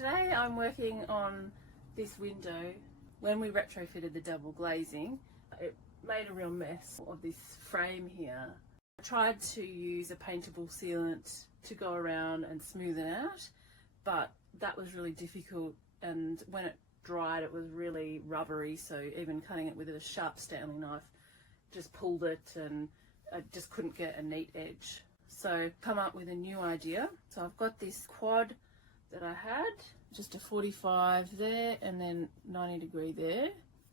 today I'm working on this window. When we retrofitted the double glazing, it made a real mess of this frame here. I tried to use a paintable sealant to go around and smooth it out, but that was really difficult, and when it dried it was really rubbery, so even cutting it with a sharp Stanley knife just pulled it and I just couldn't get a neat edge. So come up with a new idea. So I've got this quad that I had, just a 45 there and then 90 degree there.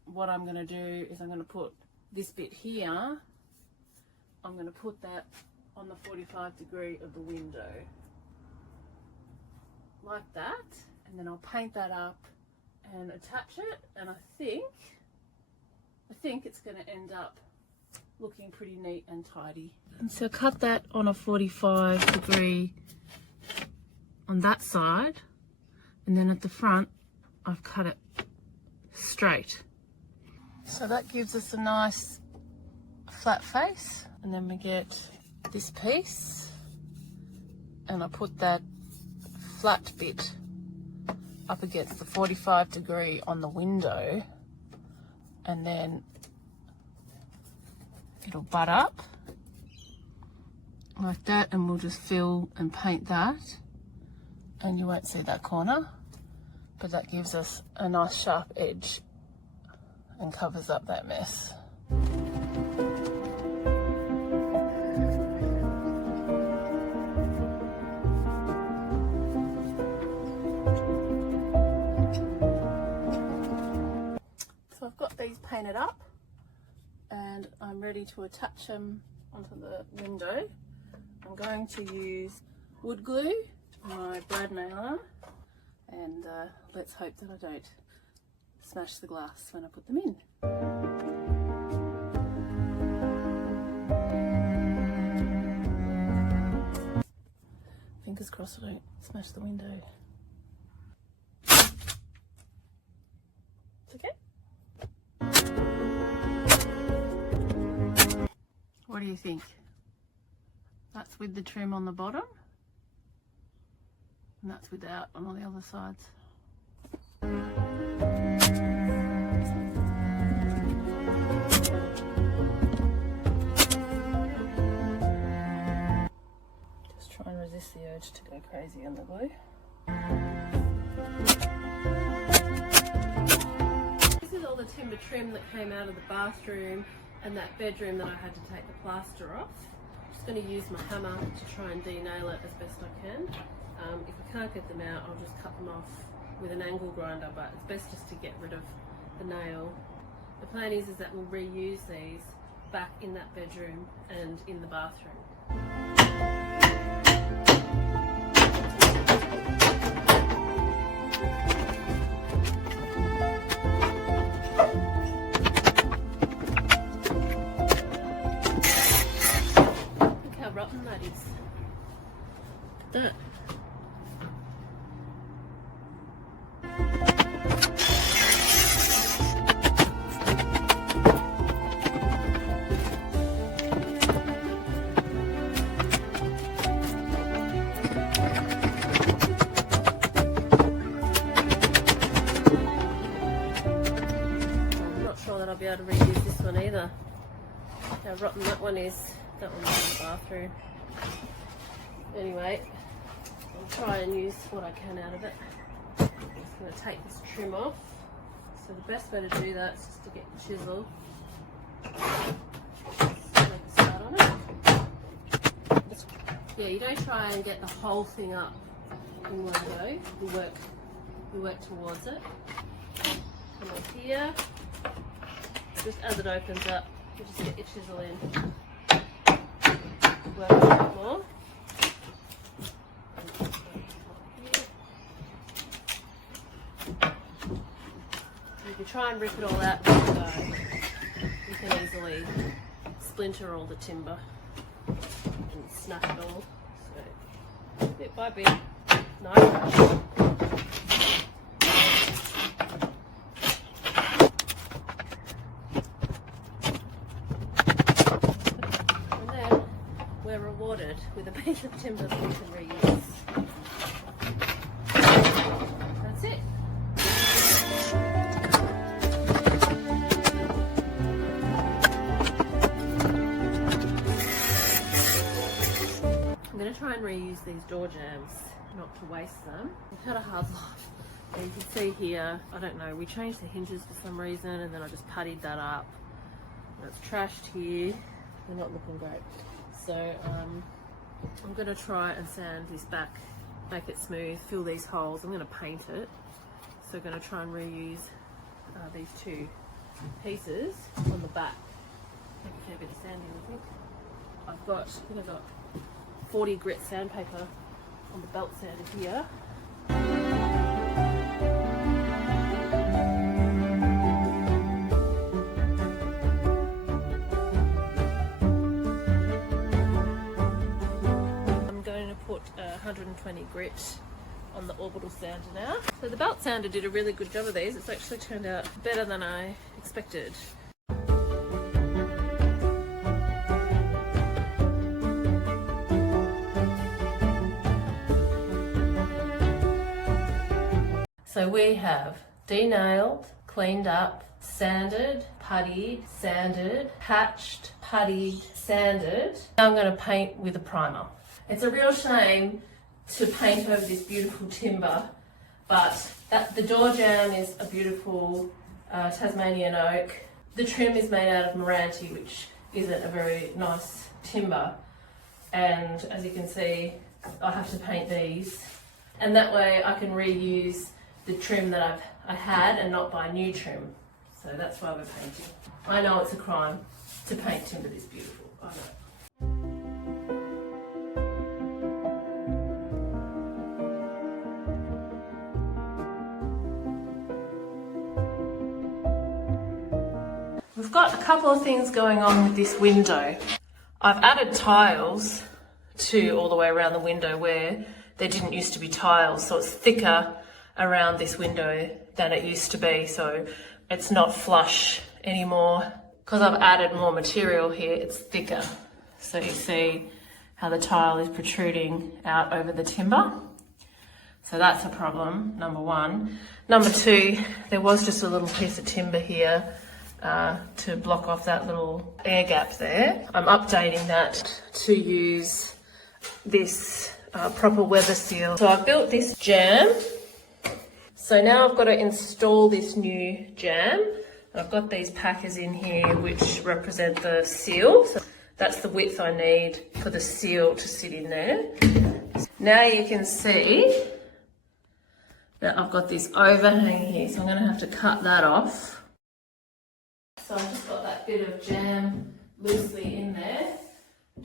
What I'm going to do is I'm going to put this bit here, I'm going to put that on the 45 degree of the window like that, and then I'll paint that up and attach it, and I think it's going to end up looking pretty neat and tidy. And so cut that on a 45 degree on that side, and then at the front I've cut it straight. So that gives us a nice flat face, and then we get this piece and I put that flat bit up against the 45 degree on the window, and then it'll butt up like that, and we'll just fill and paint that, and you won't see that corner, but that gives us a nice sharp edge and covers up that mess. So I've got these painted up and I'm ready to attach them onto the window. I'm going to use wood glue, my brad nailer, and let's hope that I don't smash the glass when I put them in. Fingers crossed I don't smash the window. It's okay. What do you think? That's with the trim on the bottom, and that's without on all the other sides. Just try and resist the urge to go crazy on the glue. This is all the timber trim that came out of the bathroom and that bedroom that I had to take the plaster off. I'm just going to use my hammer to try and de-nail it as best I can. If I can't get them out, I'll just cut them off with an angle grinder, but it's best just to get rid of the nail. The plan is that we'll reuse these back in that bedroom and in the bathroom. Look how rotten that is. Look at that. I'll be able to reuse this one either. How rotten that one is. That one's in the bathroom. Anyway, I'll try and use what I can out of it. I'm just going to take this trim off. So the best way to do that is just to get the chisel. Make a start on it. Yeah, you don't try and get the whole thing up in one go. You work towards it. Come up here. Just as it opens up, you just get your chisel in. Work a bit more. You can try and rip it all out, but you can easily splinter all the timber and snap it all. So, bit by bit, nice. With a piece of timber that we can reuse. use these door jambs, not to waste them. I've had a hard life. And you can see here, I don't know, we changed the hinges for some reason and then I just puttied that up. And it's trashed here. They're not looking great. So I'm going to try and sand this back, make it smooth, fill these holes. I'm going to paint it. So I'm going to try and reuse these two pieces on the back. Take a fair bit of sanding, I think. I've got 40 grit sandpaper on the belt sander here. I'm going to put 120 grit on the orbital sander now. So the belt sander did a really good job of these. It's actually turned out better than I expected. So we have denailed, cleaned up, sanded, puttied, sanded, patched, puttied, sanded. Now I'm going to paint with a primer. It's a real shame to paint over this beautiful timber, but the door jamb is a beautiful Tasmanian oak. The trim is made out of Meranti, which isn't a very nice timber. And as you can see, I have to paint these. And that way I can reuse the trim that I had and not buy new trim. So that's why we're painting. I know it's a crime to paint timber this beautiful, I know. We've got a couple of things going on with this window. I've added tiles to all the way around the window where there didn't used to be tiles, so it's thicker around this window than it used to be, so it's not flush anymore. Because I've added more material here, it's thicker. So you see how the tile is protruding out over the timber. So that's a problem, number one. Number two, there was just a little piece of timber here to block off that little air gap there. I'm updating that to use this proper weather seal. So I've built this jamb. So now I've got to install this new jamb. I've got these packers in here which represent the seal. So that's the width I need for the seal to sit in there. Now you can see that I've got this overhang here, so I'm going to have to cut that off. So I've just got that bit of jamb loosely in there,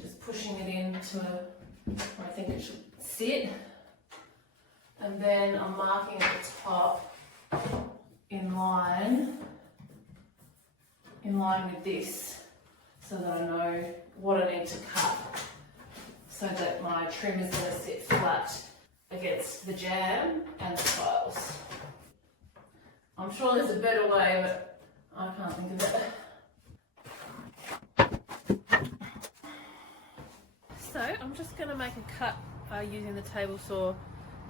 just pushing it into where I think it should sit. And then I'm marking at the top in line with this, so that I know what I need to cut, so that my trim is going to sit flat against the jamb and the tiles. I'm sure there's a better way, but I can't think of it. So I'm just going to make a cut using the table saw.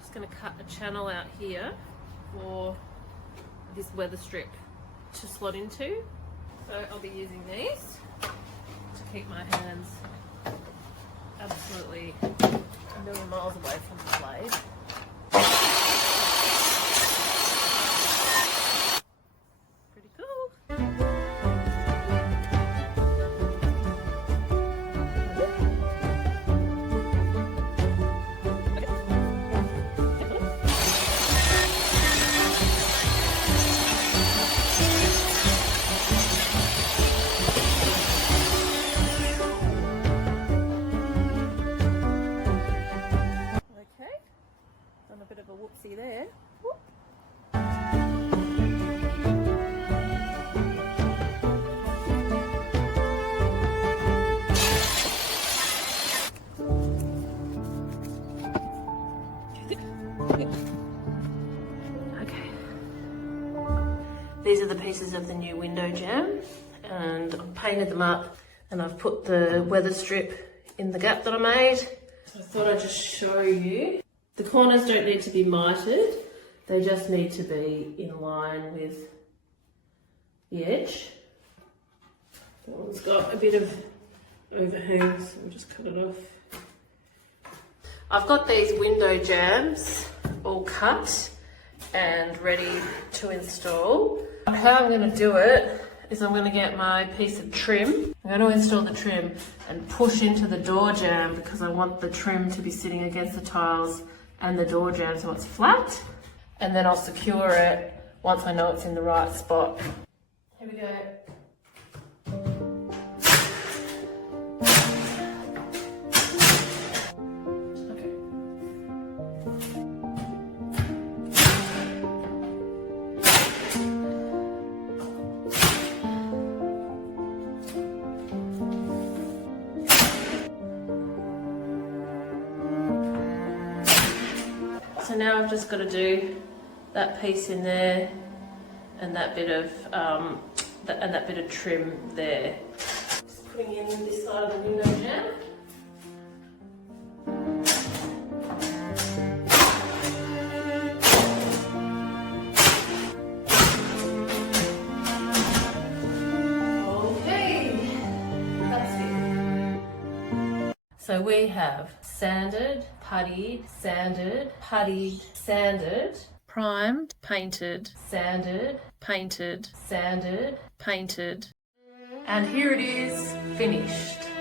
Just going to cut a channel out here for this weather strip to slot into. So I'll be using these to keep my hands absolutely a million miles away from the blade. Pretty cool. A bit of a whoopsie there. Whoop. Okay. These are the pieces of the new window jamb, and I've painted them up and I've put the weather strip in the gap that I made. So I thought I'd just show you. The corners don't need to be mitered, they just need to be in line with the edge. That one's got a bit of overhang, so I'll just cut it off. I've got these window jambs all cut and ready to install. How I'm going to do it is I'm going to get my piece of trim. I'm going to install the trim and push into the door jamb because I want the trim to be sitting against the tiles and the door jamb so it's flat. And then I'll secure it once I know it's in the right spot. Here we go. So now I've just got to do that piece in there and that bit of trim there. Just putting in this side of the window jamb. Okay, that's it. So we have sanded, puttied, primed, painted, sanded, painted, and here it is, finished.